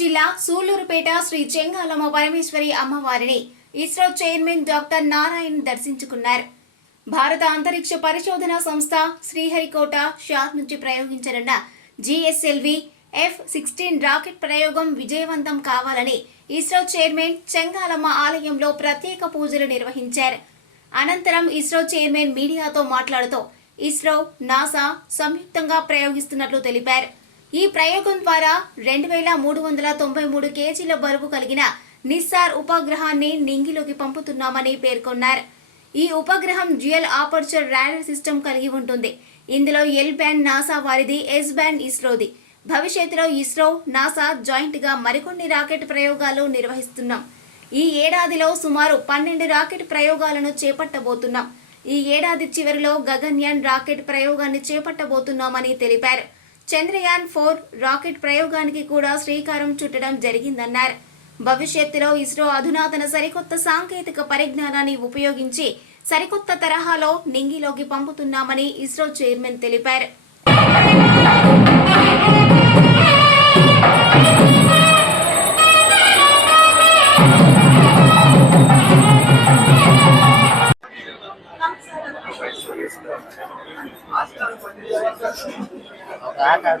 జిల్లా సూళ్ళూరుపేట శ్రీ చెంగాలమ్మ పరమేశ్వరి అమ్మవారిని ISRO chairman doctor Narayan దర్శించుకున్నారు. భారత అంతరిక్ష పరిశోధన సంస్థ శ్రీహరికోట షార్ నుంచి ప్రయోగించనున్న జిఎస్ఎల్వి ఎఫ్ సిక్స్టీన్ రాకెట్ ప్రయోగం విజయవంతం కావాలని ఇస్రో చైర్మన్ చెంగాలమ్మ ఆలయంలో ప్రత్యేక పూజలు నిర్వహించారు. అనంతరం ఇస్రో చైర్మన్ మీడియాతో మాట్లాడుతూ ఇస్రో నాసా సంయుక్తంగా ప్రయోగిస్తున్నట్లు తెలిపారు. ఈ ప్రయోగం ద్వారా రెండు వేల మూడు వందల తొంభై మూడు కేజీల బరువు కలిగిన నిస్సార్ ఉపగ్రహాన్ని నింగిలోకి పంపుతున్నామని పేర్కొన్నారు. ఈ ఉపగ్రహం డ్యూయల్ ఆపర్చర్ రాడర్ సిస్టమ్ కలిగి ఉంటుంది. ఇందులో ఎల్ బ్యాండ్ నాసా వారిది ఎస్ బ్యాండ్ ఇస్రోది. భవిష్యత్తులో ఇస్రో నాసా జాయింట్గా మరికొన్ని రాకెట్ ప్రయోగాలు నిర్వహిస్తున్నాం. ఈ ఏడాదిలో సుమారు పన్నెండు రాకెట్ ప్రయోగాలను చేపట్టబోతున్నాం. ఈ ఏడాది చివరిలో గగన్యాన్ రాకెట్ ప్రయోగాన్ని చేపట్టబోతున్నామని తెలిపారు. చంద్రయాన్ ఫోర్ రాకెట్ ప్రయోగానికి కూడా శ్రీకారం చుట్టడం జరిగిందన్నారు భవిష్యత్తులో ఇస్రో అధునాతన సరికొత్త సాంకేతిక పరిజ్ఞానాన్ని ఉపయోగించి సరికొత్త తరహాలో నింగిలోకి పంపుతున్నామని ఇస్రో చైర్మన్ తెలిపారు Thank you. Caraca.